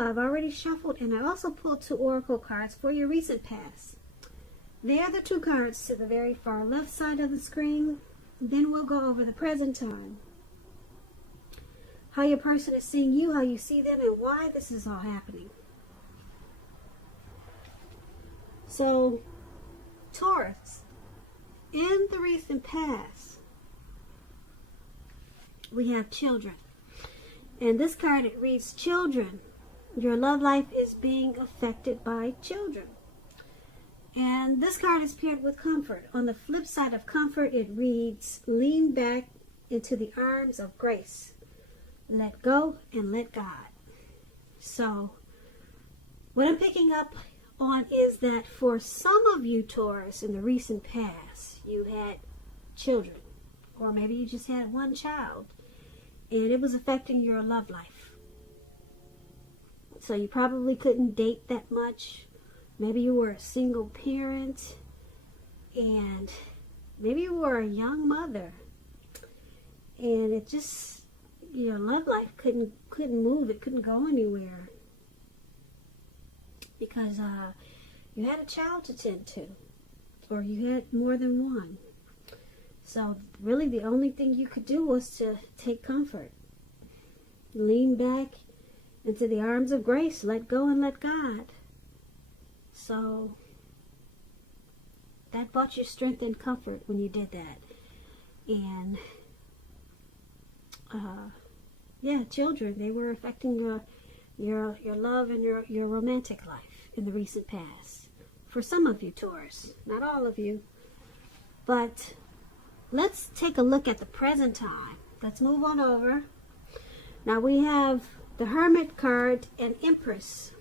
I've already shuffled, and I also pulled 2 oracle cards for your recent past. They are the 2 cards to the very far left side of the screen. Then we'll go over the present time, how your person is seeing you, how you see them, and why this is all happening. So, Taurus, in the recent past, we have children. And this card, it reads, children. Your love life is being affected by children. And this card is paired with comfort. On the flip side of comfort, it reads, lean back into the arms of grace. Let go and let God. So, what I'm picking up on is that for some of you, Taurus, in the recent past, you had children. Or maybe you just had one child. And it was affecting your love life. So you probably couldn't date that much. Maybe you were a single parent, and maybe you were a young mother, and it just, your love life couldn't move. It couldn't go anywhere because you had a child to tend to, or you had more than one. So really the only thing you could do was to take comfort, lean back into the arms of grace, let go and let God. So that brought you strength and comfort when you did that. And yeah, children, they were affecting your love and your romantic life in the recent past. For some of you, Taurus, not all of you. But let's take a look at the present time. Let's move on over. Now we have the Hermit card and Empress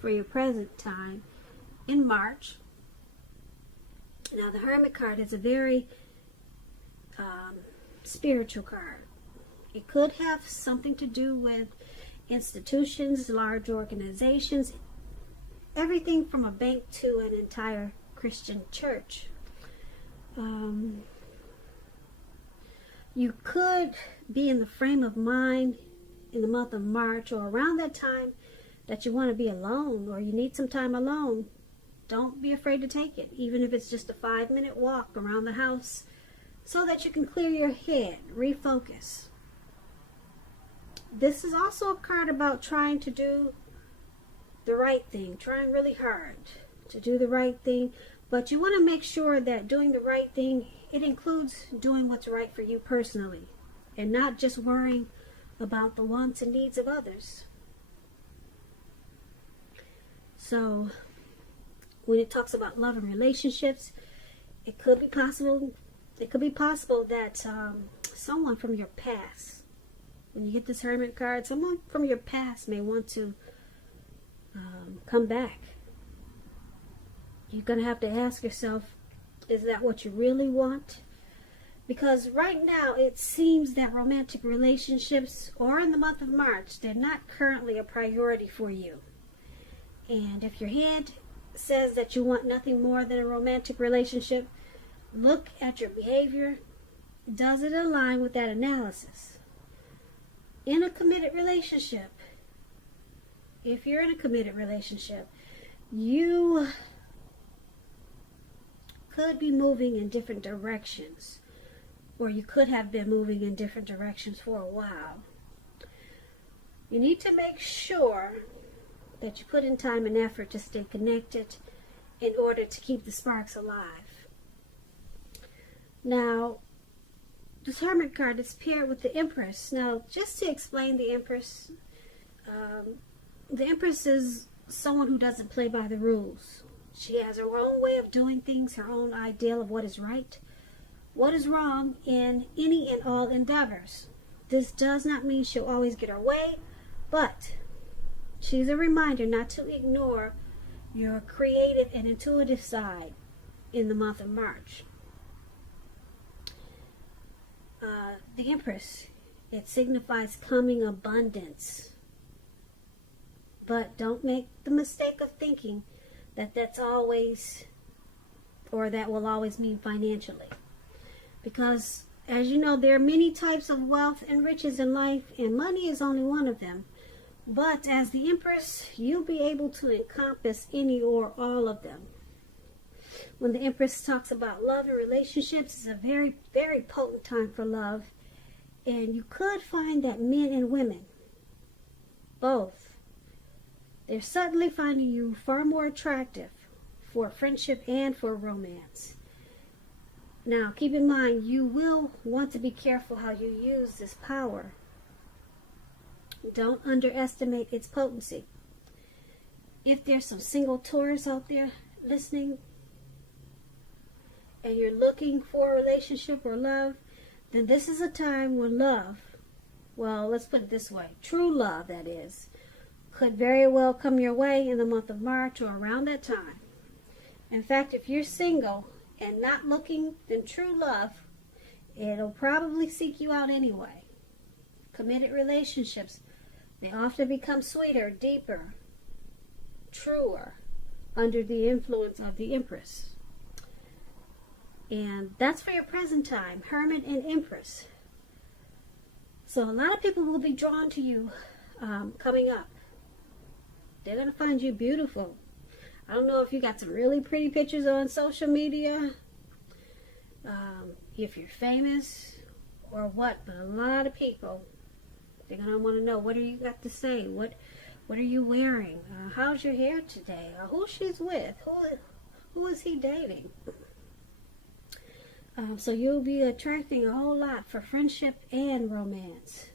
for your present time in March. Now the Hermit card is a very spiritual card. It could have something to do with institutions, large organizations, everything from a bank to an entire Christian church. You could be in the frame of mind in the month of March or around that time that you want to be alone or you need some time alone. Don't be afraid to take it, even if it's just a 5-minute walk around the house so that you can clear your head, refocus. This is also a card about trying to do the right thing, trying really hard to do the right thing, but you want to make sure that doing the right thing, it includes doing what's right for you personally and not just worrying about the wants and needs of others. So when it talks about love and relationships, it could be possible that someone from your past, when you get this Hermit card, someone from your past may want to come back. You're going to have to ask yourself, is that what you really want? Because right now it seems that romantic relationships, or in the month of March, they're not currently a priority for you. And if your head says that you want nothing more than a romantic relationship, look at your behavior. Does it align with that analysis? In a committed relationship, if you're in a committed relationship, you could be moving in different directions, or you could have been moving in different directions for a while. You need to make sure that you put in time and effort to stay connected in order to keep the sparks alive. Now, this Hermit card is paired with the Empress. Now, just to explain the Empress is someone who doesn't play by the rules. She has her own way of doing things, her own ideal of what is right, what is wrong in any and all endeavors. This does not mean she'll always get her way, but she's a reminder not to ignore your creative and intuitive side in the month of March. The Empress, it signifies coming abundance. But don't make the mistake of thinking that that's always, or that will always mean financially. Because, as you know, there are many types of wealth and riches in life, and money is only one of them. But as the Empress, you'll be able to encompass any or all of them. When the Empress talks about love and relationships, it's a very, very potent time for love. And you could find that men and women, both, they're suddenly finding you far more attractive for friendship and for romance. Now, keep in mind, you will want to be careful how you use this power. Don't underestimate its potency. If there's some single Taurus out there listening, and you're looking for a relationship or love, then this is a time when love, well, let's put it this way, true love, that is, could very well come your way in the month of March or around that time. In fact, if you're single and not looking, then true love, it'll probably seek you out anyway. Committed relationships, they often become sweeter, deeper, truer under the influence of the Empress. And that's for your present time, Hermit and Empress. So a lot of people will be drawn to you coming up. They're going to find you beautiful. I don't know if you got some really pretty pictures on social media, if you're famous or what, but a lot of people, they're going to want to know, what do you got to say? What are you wearing? How's your hair today? Who she's with? Who is he dating? So you'll be attracting a whole lot for friendship and romance.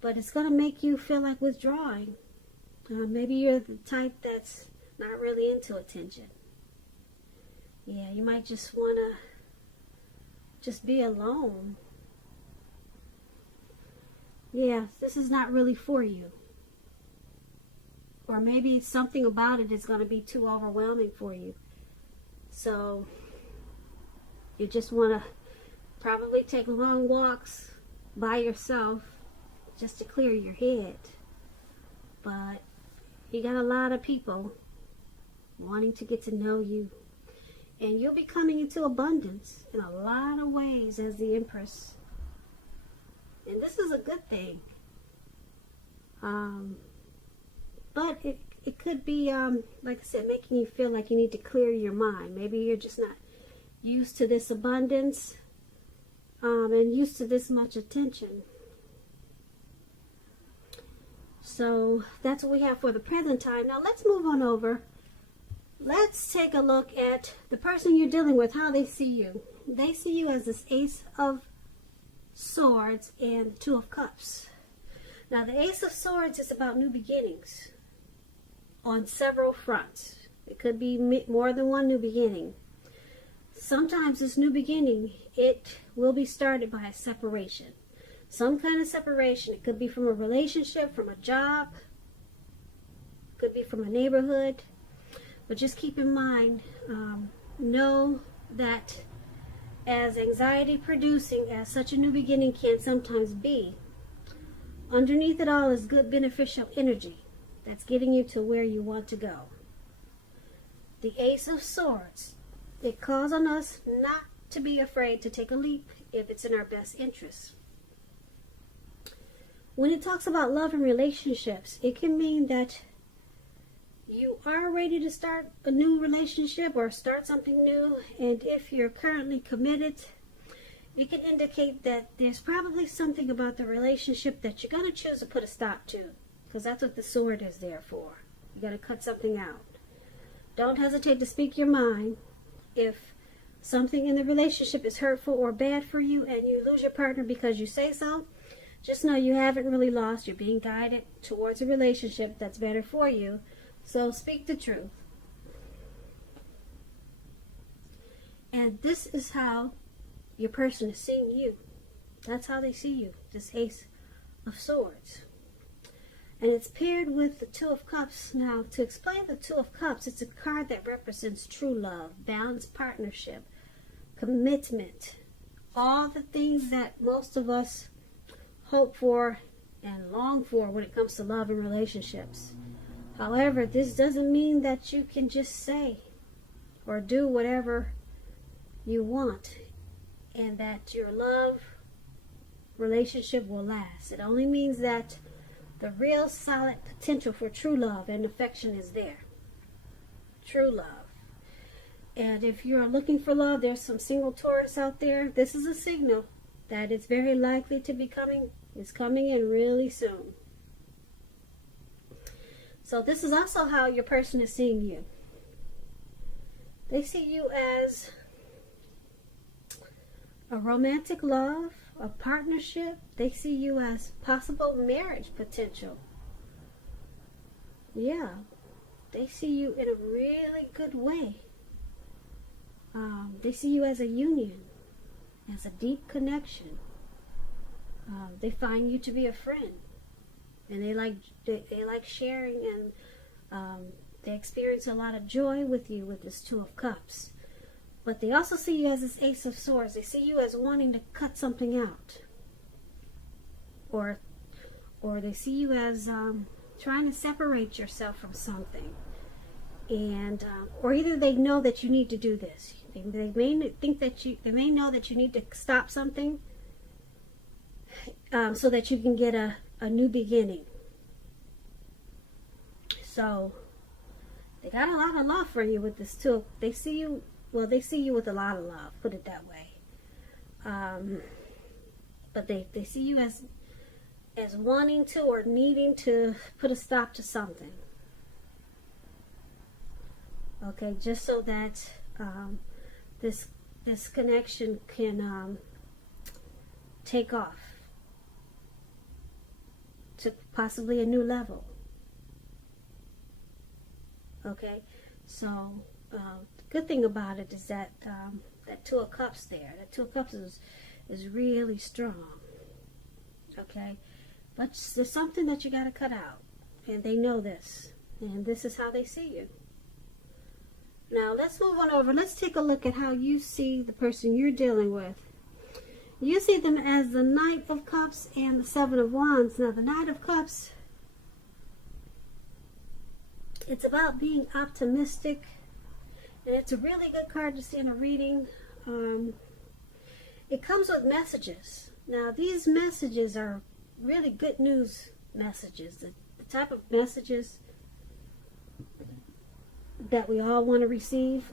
But it's going to make you feel like withdrawing. Maybe you're the type that's not really into attention. Yeah, you might just want to just be alone. Yeah, this is not really for you. Or maybe something about it is going to be too overwhelming for you. So you just want to probably take long walks by yourself just to clear your head. But you got a lot of people wanting to get to know you. And you'll be coming into abundance in a lot of ways as the Empress. And this is a good thing. But it could be, like I said, making you feel like you need to clear your mind. Maybe you're just not used to this abundance and used to this much attention. So that's what we have for the present time. Now let's move on over. Let's take a look at the person you're dealing with, how they see you. They see you as this Ace of Swords and Two of Cups. Now the Ace of Swords is about new beginnings on several fronts. It could be more than one new beginning. Sometimes this new beginning, it will be started by a separation. Some kind of separation. It could be from a relationship, from a job, could be from a neighborhood. But just keep in mind, know that as anxiety producing as such a new beginning can sometimes be, underneath it all is good beneficial energy that's getting you to where you want to go. The Ace of Swords, it calls on us not to be afraid to take a leap if it's in our best interest. When it talks about love and relationships, it can mean that you are ready to start a new relationship or start something new, and if you're currently committed, it can indicate that there's probably something about the relationship that you're going to choose to put a stop to, because that's what the sword is there for. You got to cut something out. Don't hesitate to speak your mind. If something in the relationship is hurtful or bad for you and you lose your partner because you say so, just know you haven't really lost. You're being guided towards a relationship that's better for you. So speak the truth. And this is how your person is seeing you. That's how they see you, this Ace of Swords. And it's paired with the Two of Cups. Now, to explain the Two of Cups, it's a card that represents true love, balanced partnership, commitment, all the things that most of us hope for and long for when it comes to love and relationships. However, this doesn't mean that you can just say or do whatever you want and that your love relationship will last. It only means that The real solid potential for true love and affection is there. True love. And if you're looking for love, there's some single Taurus out there. This is a signal that it's very likely to be coming. It's coming in really soon. So this is also how your person is seeing you. They see you as a romantic love, a partnership. They see you as possible marriage potential. Yeah, they see you in a really good way. They see you as a union, as a deep connection. They find you to be a friend, and they like sharing, and they experience a lot of joy with you with this Two of Cups. But they also see you as this Ace of Swords. They see you as wanting to cut something out, or they see you as trying to separate yourself from something, and or either they know that you need to do this. They may think that they may know that you need to stop something, so that you can get a new beginning. So they got a lot of love for you with this too. They see you, well, they see you with a lot of love, put it that way. But they see you as wanting to or needing to put a stop to something. Okay, just so that this connection can take off to possibly a new level. Okay, so the good thing about it is that that Two of Cups there, that Two of Cups is really strong. Okay, but there's something that you got to cut out, and they know this, and this is how they see you. Now let's move on over. Let's take a look at how you see the person you're dealing with. You see them as the Knight of Cups and the Seven of Wands. Now the Knight of Cups, it's about being optimistic, and it's a really good card to see in a reading. It comes with messages. Now these messages are really good news messages, the type of messages that we all want to receive.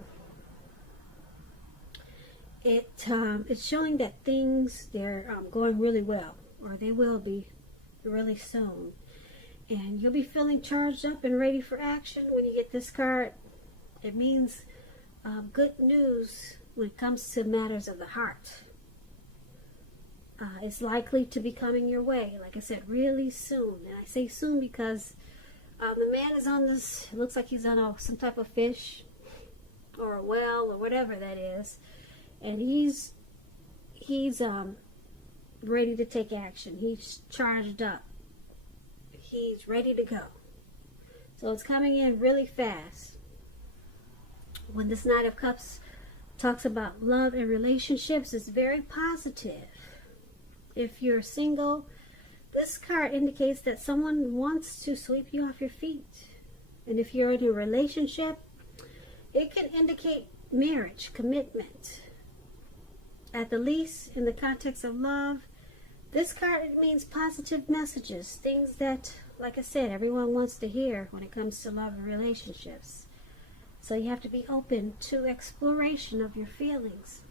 It's showing that things, they're going really well, or they will be really soon. And you'll be feeling charged up and ready for action when you get this card. It means good news when it comes to matters of the heart. It's likely to be coming your way, like I said, really soon. And I say soon because the man is on this, it looks like he's on some type of fish or a well or whatever that is. And he's ready to take action. He's charged up. He's ready to go. So it's coming in really fast. When this Knight of Cups talks about love and relationships, it's very positive. If you're single, this card indicates that someone wants to sweep you off your feet. And if you're in a relationship, it can indicate marriage, commitment. At the least, in the context of love, this card means positive messages, things that, like I said, everyone wants to hear when it comes to love and relationships. So you have to be open to exploration of your feelings.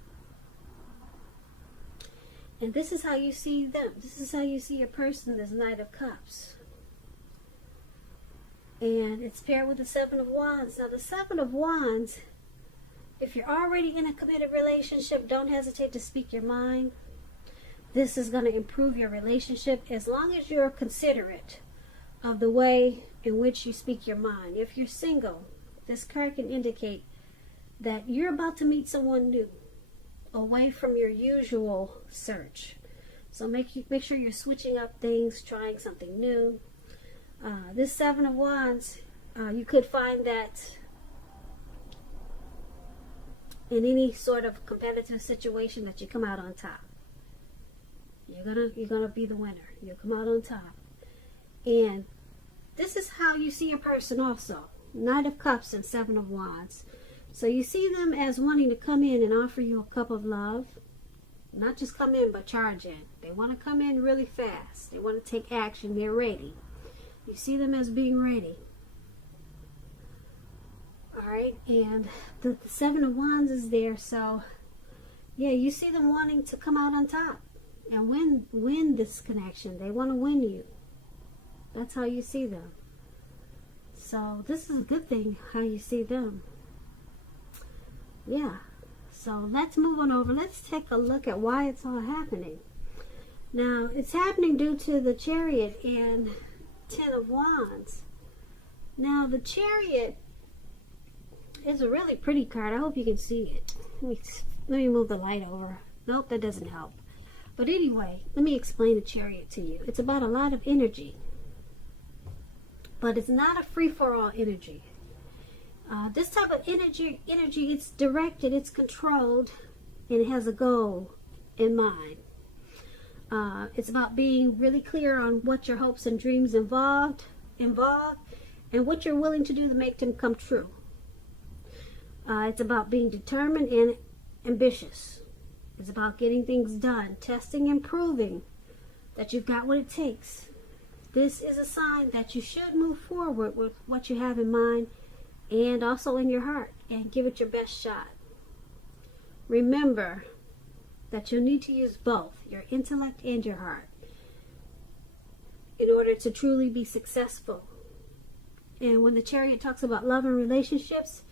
And this is how you see them. This is how you see your person, this Knight of Cups. And it's paired with the Seven of Wands. Now the Seven of Wands, if you're already in a committed relationship, don't hesitate to speak your mind. This is going to improve your relationship as long as you're considerate of the way in which you speak your mind. If you're single, this card can indicate that you're about to meet someone new, away from your usual search. So make sure you're switching up things, trying something new. This Seven of Wands, you could find that in any sort of competitive situation that you come out on top. You're gonna be the winner. You'll come out on top. And this is how you see your person also. Knight of Cups and Seven of Wands. So you see them as wanting to come in and offer you a cup of love. Not just come in, but charge in. They want to come in really fast. They want to take action. They're ready. You see them as being ready. Alright, and the Seven of Wands is there, so yeah, you see them wanting to come out on top and win this connection. They want to win you. That's how you see them. So this is a good thing, how you see them. Yeah. So let's move on over. Let's take a look at why it's all happening. Now, it's happening due to the Chariot and Ten of Wands. Now, the Chariot is a really pretty card. I hope you can see it. Let me move the light over. Nope, that doesn't help. But anyway, let me explain the Chariot to you. It's about a lot of energy. But it's not a free-for-all energy. This type of energy, it's directed, it's controlled, and it has a goal in mind. It's about being really clear on what your hopes and dreams involve, and what you're willing to do to make them come true. It's about being determined and ambitious. It's about getting things done, testing and proving that you've got what it takes. This is a sign that you should move forward with what you have in mind and also in your heart, and give it your best shot. Remember that you'll need to use both your intellect and your heart in order to truly be successful. And when the Chariot talks about love and relationships,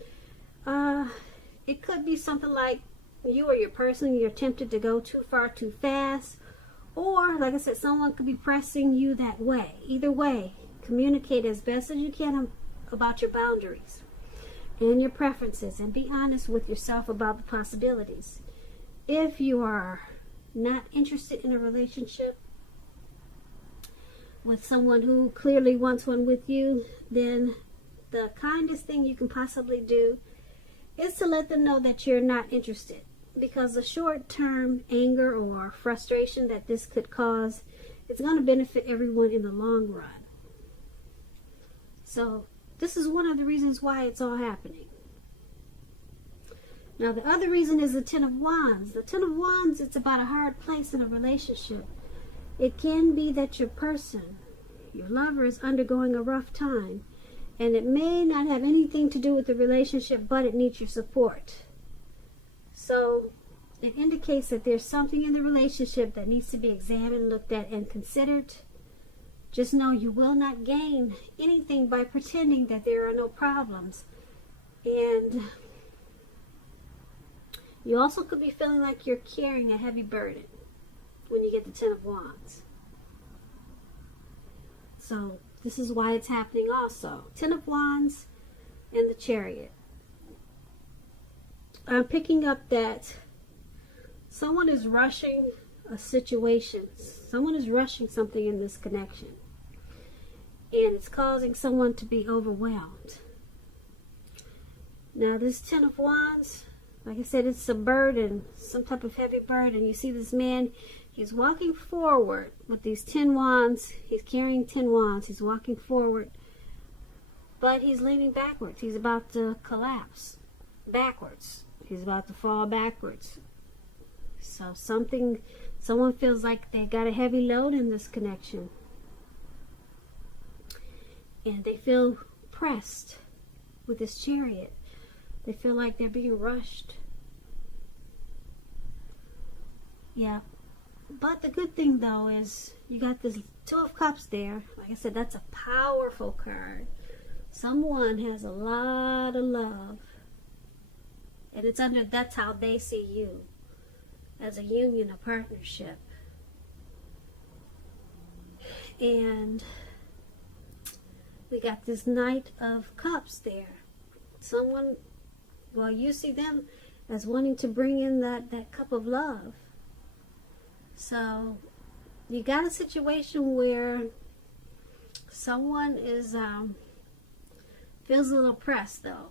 it could be something like you or your person, you're tempted to go too far too fast, or like I said, someone could be pressing you that way. Either way, communicate as best as you can about your boundaries and your preferences, and be honest with yourself about the possibilities. If you are not interested in a relationship with someone who clearly wants one with you, then the kindest thing you can possibly do is to let them know that you're not interested, because the short-term anger or frustration that this could cause, it's going to benefit everyone in the long run. So this is one of the reasons why it's all happening. Now, the other reason is the Ten of Wands. The Ten of Wands, it's about a hard place in a relationship. It can be that your person, your lover, is undergoing a rough time, and it may not have anything to do with the relationship, but it needs your support. So it indicates that there's something in the relationship that needs to be examined, looked at, and considered. Just know you will not gain anything by pretending that there are no problems. And you also could be feeling like you're carrying a heavy burden when you get the Ten of Wands. So this is why it's happening also. Ten of Wands and the Chariot. I'm picking up that someone is rushing a situation. Someone is rushing something in this connection. And it's causing someone to be overwhelmed. Now this Ten of Wands, like I said, it's a burden, some type of heavy burden. You see this man, he's walking forward with these 10 wands. He's carrying 10 wands. He's walking forward, but he's leaning backwards. He's about to collapse backwards. He's about to fall backwards. So someone feels like they got a heavy load in this connection. And they feel pressed with this Chariot. They feel like they're being rushed. Yeah. But the good thing, though, is you got this Two of Cups there. Like I said, that's a powerful card. Someone has a lot of love. And that's how they see you. As a union, a partnership. And we got this Knight of Cups there. Someone, well, you see them as wanting to bring in that cup of love. So you got a situation where someone is feels a little pressed, though,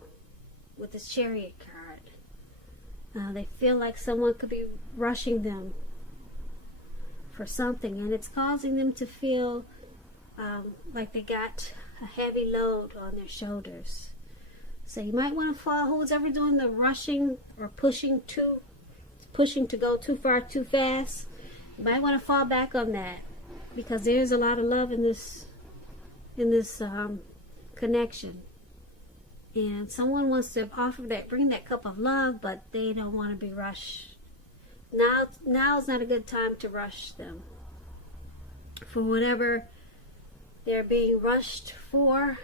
with this Chariot card. They feel like someone could be rushing them for something, and it's causing them to feel like they got a heavy load on their shoulders. So you might want to fall. Who's ever doing the rushing or pushing to go too far too fast, you might want to fall back on that, because there's a lot of love in this in this connection. And someone wants to offer that, bring that cup of love, but they don't want to be rushed. Now is not a good time to rush them for whatever they're being rushed for,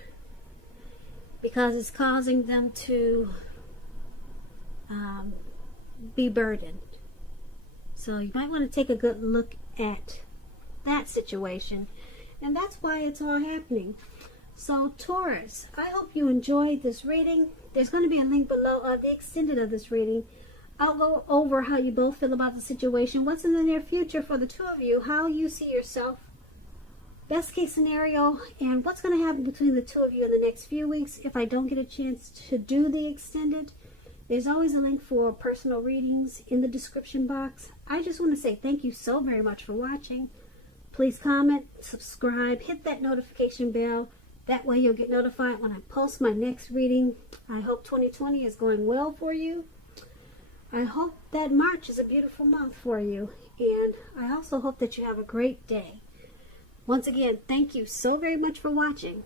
because it's causing them to be burdened. So you might want to take a good look at that situation, and that's why it's all happening. So Taurus, I hope you enjoyed this reading. There's going to be a link below of the extended of this reading. I'll go over how you both feel about the situation, what's in the near future for the two of you, how you see yourself, best case scenario, and what's going to happen between the two of you in the next few weeks. If I don't get a chance to do the extended, there's always a link for personal readings in the description box. I just want to say thank you so very much for watching. Please comment, subscribe, hit that notification bell. That way you'll get notified when I post my next reading. I hope 2020 is going well for you. I hope that March is a beautiful month for you. And I also hope that you have a great day. Once again, thank you so very much for watching.